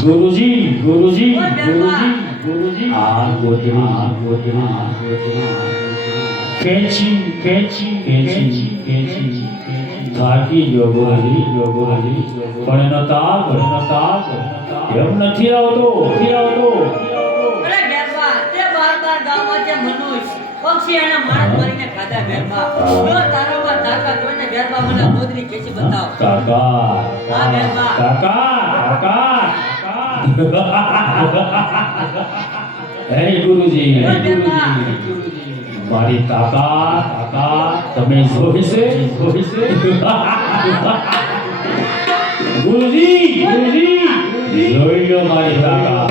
ગુરુજી ગુરુજી ગુરુજી ગુરુજી આ ગોદડી ખેંચી ખેંચી ખેંચી ખેંચી થાકી ગયો ગોરી પણ એનો તાપ એમ નથી આવતો અરે ગેરબા તે બાર ગામમાં જે મનુષ્ય પક્ષી એના માર મારીને ખાધા ગેરબા જો તારામાં તાકાત હોય ને ગેરબા મને ગોદડી ખેંચી બતાવ કાકા હા ગેરબા હે ગુરુજી મારી તાકાત તમે જોઈ છે ગુરુજી જોઈ લો મારી તાકાત